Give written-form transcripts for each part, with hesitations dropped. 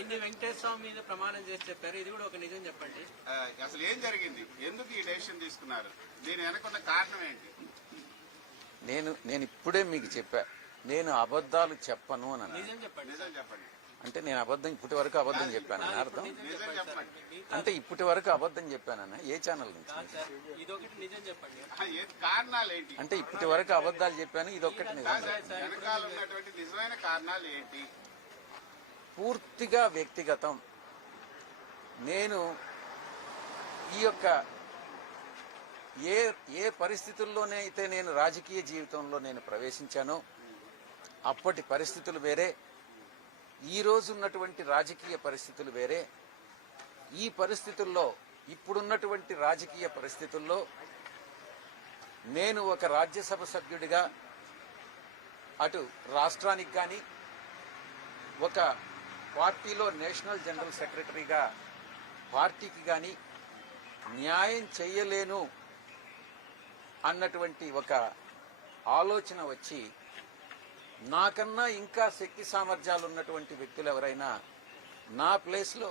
ఇన్ని వెంకటేశ్వర స్వామి మీద ప్రమాణం చేసి చెప్పారు, ఇది కూడా ఒక నిజం చెప్పండి. అసలు ఏం జరిగింది, ఎందుకు ఈ డెసిషన్ తీసుకున్నారు, దీని వెనకున్న కారణం ఏంటి? నేను ఇప్పుడే మీకు చెప్పా, నేను అబద్ధాలు చెప్పను అని. నిజం చెప్పండి. నిజం చెప్పండి. అంటే నేను ఇప్పటి వరకు అబద్ధం చెప్పానని అర్థం? నిజం చెప్పండి. అంటే ఇప్పటి వరకు అబద్ధం చెప్పానన్నా? ఏ ఛానల్ నుంచి? ఇదొకటి నిజం చెప్పండి. కారణాలు ఏంటి? అంటే ఇప్పటి వరకు అబద్ధాలు చెప్పాను, ఇదొక్కటి నిజం. వెనకాల ఉన్నటువంటి నిజమైన కారణాలు ఏంటి? పూర్తిగా వ్యక్తిగతం. నేను ఈ యొక్క ఏ పరిస్థితుల్లోనే అయితే నేను రాజకీయ జీవితంలో నేను ప్రవేశించానో అప్పటి పరిస్థితులు వేరే, ఈ రోజు ఉన్నటువంటి రాజకీయ పరిస్థితులు వేరే. ఈ పరిస్థితుల్లో, ఇప్పుడున్నటువంటి రాజకీయ పరిస్థితుల్లో నేను ఒక రాజ్యసభ సభ్యుడిగా అటు రాష్ట్రానికి కానీ, ఒక పార్టీలో నేషనల్ జనరల్ సెక్రటరీగా పార్టీకి కానీ న్యాయం చేయలేను అన్నటువంటి ఒక ఆలోచన వచ్చి, నాకన్నా ఇంకా శక్తి సామర్థ్యాలు ఉన్నటువంటి వ్యక్తులు ఎవరైనా నా ప్లేస్లో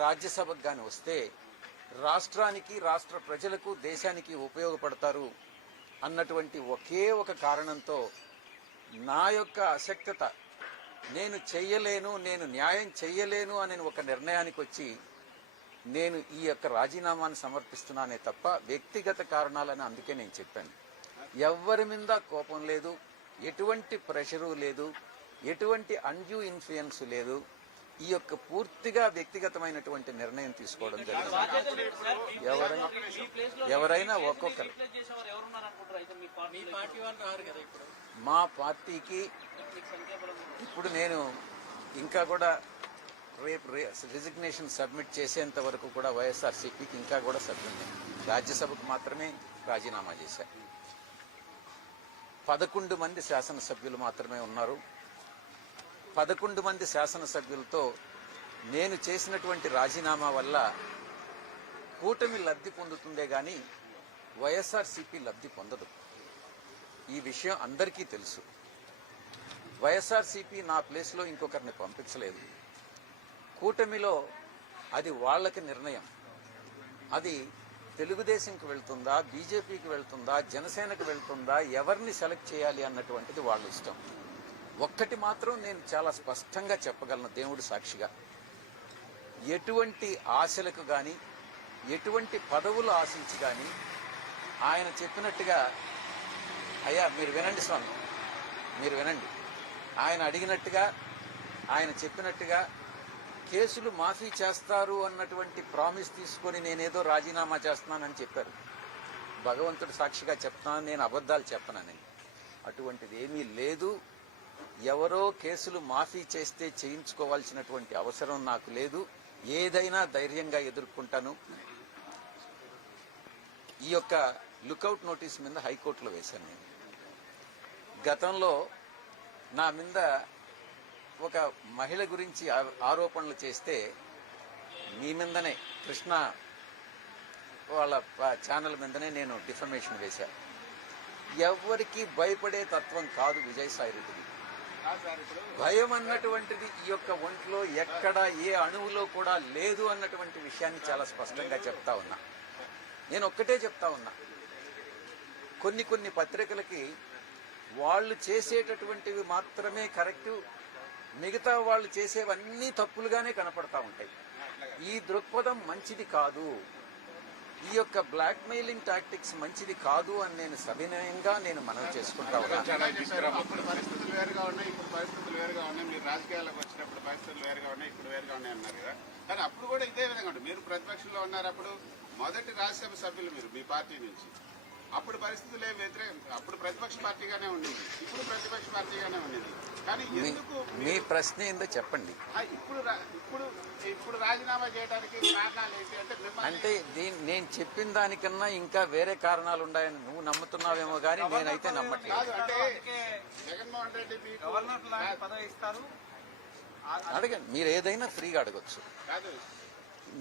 రాజ్యసభకు గాని వస్తే రాష్ట్రానికి, రాష్ట్ర ప్రజలకు, దేశానికి ఉపయోగపడతారు అన్నటువంటి ఒకే ఒక కారణంతో నా యొక్క అశక్తత, నేను చెయ్యలేను, నేను న్యాయం చెయ్యలేను అనే ఒక నిర్ణయానికి వచ్చి నేను ఈ యొక్క రాజీనామాను సమర్పిస్తున్నానే తప్ప వ్యక్తిగత కారణాలని అందుకే నేను చెప్పాను. ఎవ్వరి మీద కోపం లేదు, ఎటువంటి ప్రెషరు లేదు, ఎటువంటి అన్డ్యూ ఇన్ఫ్లుయెన్స్ లేదు. ఈ యొక్క పూర్తిగా వ్యక్తిగతమైనటువంటి నిర్ణయం తీసుకోవడం జరిగింది. ఎవరైనా ఒక్కొక్కరు మా పార్టీకి ఇప్పుడు నేను ఇంకా కూడా రేపు రిజిగ్నేషన్ సబ్మిట్ చేసేంత వరకు కూడా వైఎస్ఆర్సీపీకి ఇంకా కూడా సభ్యుని, రాజ్యసభకు మాత్రమే రాజీనామా చేశారు. 11 మంది శాసనసభ్యులు మాత్రమే ఉన్నారు. 11 మంది శాసనసభ్యులతో నేను చేసినటువంటి రాజీనామా వల్ల కూటమి లబ్ధి పొందుతుందే గాని వైఎస్ఆర్సీపీ లబ్ధి పొందదు. ఈ విషయం అందరికీ తెలుసు. వైఎస్ఆర్సీపీ నా ప్లేస్లో ఇంకొకరిని పంపించలేదు. కూటమిలో అది వాళ్ళకి నిర్ణయం. అది తెలుగుదేశంకి వెళ్తుందా, బీజేపీకి వెళ్తుందా, జనసేనకు వెళ్తుందా, ఎవరిని సెలెక్ట్ చేయాలి అన్నటువంటిది వాళ్ళ ఇష్టం. ఒక్కటి మాత్రం నేను చాలా స్పష్టంగా చెప్పగలను దేవుడి సాక్షిగా, ఎటువంటి ఆశలకు గాని, ఎటువంటి పదవులు ఆశించి గాని, ఆయన చెప్పినట్టుగా, అయ్యా మీరు వినండి స్వామి, మీరు వినండి, ఆయన అడిగినట్టుగా, ఆయన చెప్పినట్టుగా కేసులు మాఫీ చేస్తారు అన్నటువంటి ప్రామిస్ తీసుకొని నేనేదో రాజీనామా చేస్తున్నానని చెప్పారు. భగవంతుడు సాక్షిగా చెప్తాను, నేను అబద్ధాలు చెప్పనని. అటువంటిది ఏమీ లేదు. ఎవరో కేసులు మాఫీ చేస్తే చేయించుకోవాల్సినటువంటి అవసరం నాకు లేదు. ఏదైనా ధైర్యంగా ఎదుర్కొంటాను. ఈ యొక్క లుకౌట్ నోటీస్ మీద హైకోర్టులో వేశాను నేను. గతంలో నా మీద ఒక మహిళ గురించి ఆరోపణలు చేస్తే మీ మీదనే, కృష్ణ వాళ్ళ ఛానల్ మీదనే నేను డిఫమేషన్ వేశాను. ఎవరికి భయపడే తత్వం కాదు విజయసాయిరెడ్డిది. భయం అన్నటువంటిది ఈ యొక్క ఒంట్లో ఎక్కడ ఏ అణువులో కూడా లేదు అన్నటువంటి విషయాన్ని చాలా స్పష్టంగా చెప్తా ఉన్నా. నేను ఒక్కటే చెప్తా ఉన్నా, కొన్ని పత్రికలకి వాళ్ళు చేసేటటువంటివి మాత్రమే కరెక్టు, మిగతా వాళ్ళు చేసేవన్నీ తప్పులుగానే కనపడతా ఉంటాయి. ఈ దృక్పథం మంచిది కాదు. ఈ యొక్క బ్లాక్ మెయిలింగ్ టాక్టిక్స్ మంచిది కాదు అని నేను సవినయంగా నేను మనవి చేసుకుంటా ఉన్నాను. అప్పుడు పరిస్థితులు వేరుగా ఉన్నాయి, ఇప్పుడు పరిస్థితులు వేరుగా ఉన్నాయి. మీరు రాజకీయాలకు వచ్చినప్పుడు పరిస్థితులు వేరుగా ఉన్నాయి, ఇప్పుడు వేరుగా ఉన్నాయి అన్నారు కదా. కానీ అప్పుడు కూడా ఇదే విధంగా ఉంటుంది. మీరు ప్రతిపక్షంలో ఉన్నారు. అప్పుడు మొదటి రాజ్యసభ సభ్యులు మీరు మీ పార్టీ నుంచి. అప్పుడు పరిస్థితులు ఏం వ్యతిరేకం, అప్పుడు ప్రతిపక్ష పార్టీగానే ఉండింది, ఇప్పుడు ప్రతిపక్ష పార్టీగానే ఉండింది. కానీ ఎందుకు మీ ప్రశ్న ఏందో చెప్పండి. ఇప్పుడు రాజీనామా చేయడానికి కారణాలు ఏంటి అంటే నేను చెప్పిన దానికన్నా ఇంకా వేరే కారణాలు ఉన్నాయని నువ్వు నమ్ముతున్నావేమో కానీ నేనైతే నమ్మట్లేదు. అంటే జగన్మోహన్ రెడ్డి పదవి ఇస్తారు, అడగండి, మీరు ఏదైనా ఫ్రీగా అడగొచ్చు.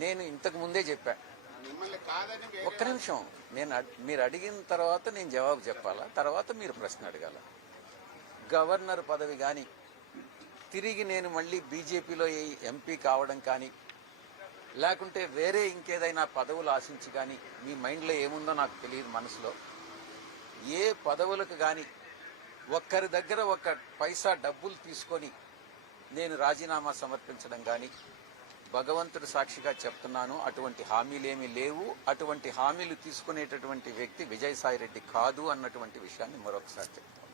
నేను ఇంతకు ముందే చెప్పా. ఒక్క నిమిషం, మీరు అడిగిన తర్వాత నేను జవాబు చెప్పాలా, తర్వాత మీరు ప్రశ్న అడగాల. గవర్నర్ పదవి కానీ, తిరిగి నేను మళ్ళీ బీజేపీలో ఎంపీ కావడం కానీ లేకుంటే వేరే ఇంకేదైనా పదవులు ఆశించి కానీ మీ మైండ్లో ఏముందో నాకు తెలియదు. మనసులో ఏ పదవులకు కానీ ఒక్కరి దగ్గర ఒక్క పైసా డబ్బులు తీసుకొని నేను రాజీనామా సమర్పించడం కానీ భగవంతుడి సాక్షిగా చెప్తున్నాను, అటువంటి హామీలేమీ లేవు. అటువంటి హామీలు తీసుకునేటటువంటి వ్యక్తి విజయసాయిరెడ్డి కాదు అన్నటువంటి విషయాన్ని మరొకసారి చెప్తాను.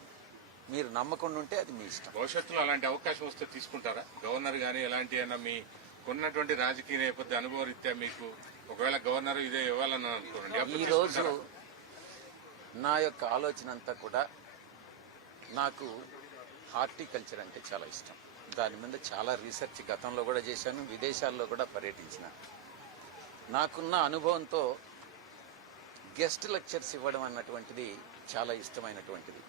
మీరు నమ్మకుండా ఉంటే అది మీ ఇష్టం. భవిష్యత్తులో అలాంటి అవకాశం వస్తే తీసుకుంటారా? గవర్నర్ గానీ ఎలాంటి అయినా మీ ఉన్నటువంటి రాజకీయ నేపథ్య అనుభవ రీత్యా మీకు ఒకవేళ గవర్నర్ ఇదే ఇవ్వాలని అనుకోండి, ఈ రోజు నా యొక్క ఆలోచన అంతా కూడా నాకు హార్టికల్చర్ అంటే చాలా ఇష్టం. దాని మీద చాలా రీసెర్చ్ గతంలో కూడా చేశాను, విదేశాల్లో కూడా పర్యటించిన. నాకున్న అనుభవంతో గెస్ట్ లెక్చర్స్ ఇవ్వడం అన్నటువంటిది చాలా ఇష్టమైనటువంటిది.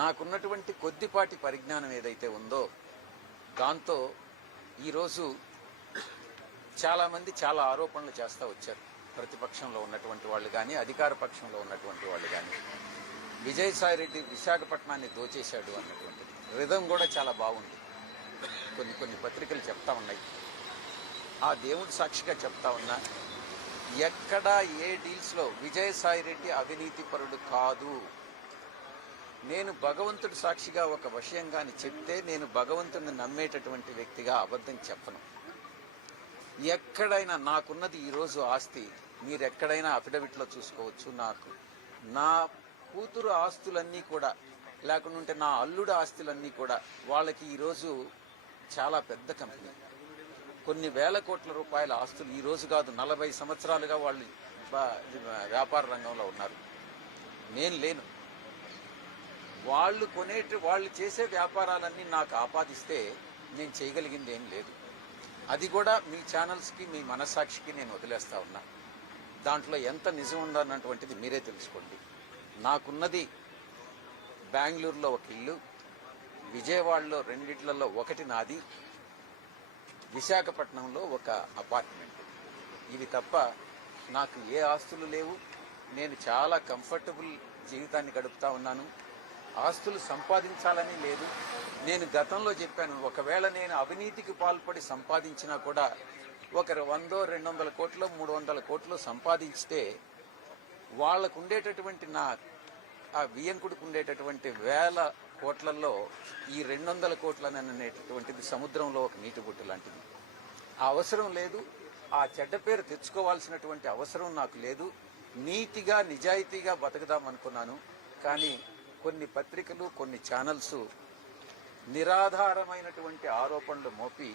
నాకున్నటువంటి కొద్దిపాటి పరిజ్ఞానం ఏదైతే ఉందో దాంతో ఈరోజు చాలామంది చాలా ఆరోపణలు చేస్తూ వచ్చారు. ప్రతిపక్షంలో ఉన్నటువంటి వాళ్ళు కానీ అధికార పక్షంలో ఉన్నటువంటి వాళ్ళు కానీ విజయసాయిరెడ్డి విశాఖపట్నాన్ని దోచేశాడు అన్నటువంటిది రిధం కూడా చాలా బాగుంది. కొన్ని పత్రికలు చెప్తా ఉన్నాయి. ఆ దేవుడి సాక్షిగా చెప్తా ఉన్నా, ఎక్కడా ఏ డీల్స్లో విజయసాయిరెడ్డి అవినీతిపరుడు కాదు. నేను భగవంతుడి సాక్షిగా ఒక విషయం కానీ చెప్తే నేను భగవంతుడిని నమ్మేటటువంటి వ్యక్తిగా అబద్ధం చెప్పను. ఎక్కడైనా నాకున్నది ఈరోజు ఆస్తి మీరు ఎక్కడైనా అఫిడవిట్లో చూసుకోవచ్చు. నాకు నా కూతురు ఆస్తులన్నీ కూడా లేకుంటే నా అల్లుడు ఆస్తులన్నీ కూడా వాళ్ళకి ఈరోజు చాలా పెద్ద కంపెనీ, కొన్ని వేల కోట్ల రూపాయల ఆస్తులు ఈ రోజు కాదు 40 సంవత్సరాలుగా వాళ్ళు వ్యాపార రంగంలో ఉన్నారు. నేను లేను. వాళ్ళు చేసే వ్యాపారాలన్నీ నాకు ఆపాదిస్తే నేను చేయగలిగింది ఏం లేదు. అది కూడా మీ ఛానల్స్కి మీ మనస్సాక్షికి నేను వదిలేస్తా ఉన్నా. దాంట్లో ఎంత నిజం ఉందన్నటువంటిది మీరే తెలుసుకోండి. నాకున్నది బెంగళూరులో ఒక ఇల్లు, విజయవాడలో 2 ఇళ్లలో ఒకటి నాది, విశాఖపట్నంలో ఒక అపార్ట్మెంట్. ఇవి తప్ప నాకు ఏ ఆస్తులు లేవు. నేను చాలా కంఫర్టబుల్ జీవితాన్ని గడుపుతా ఉన్నాను. ఆస్తులు సంపాదించాలని లేదు. నేను గతంలో చెప్పాను, ఒకవేళ నేను అవినీతికి పాల్పడి సంపాదించినా కూడా ఒకరు 100, 200 కోట్లు 300 కోట్లు సంపాదించితే వాళ్లకు ఉండేటటువంటి ఆ వియ్యంకుడికి ఉండేటటువంటి వేల కోట్లలో ఈ 200 కోట్లని అనేటటువంటిది సముద్రంలో ఒక నీటి బొట్టు లాంటిది. ఆ అవసరం లేదు. ఆ చెడ్డ పేరు తెచ్చుకోవాల్సినటువంటి అవసరం నాకు లేదు. నీతిగా నిజాయితీగా బతుకుదాం అనుకున్నాను. కానీ కొన్ని పత్రికలు కొన్ని ఛానల్స్ నిరాధారమైనటువంటి ఆరోపణలు మోపి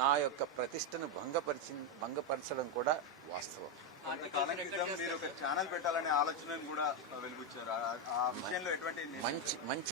నా యొక్క ప్రతిష్టను భంగపరచడం కూడా వాస్తవం. మీరు ఒక ఛానల్ పెట్టాలనే ఆలోచనను కూడా వెలుగుచ్చారు. ఆ విషయంలో ఎటువంటి మంచి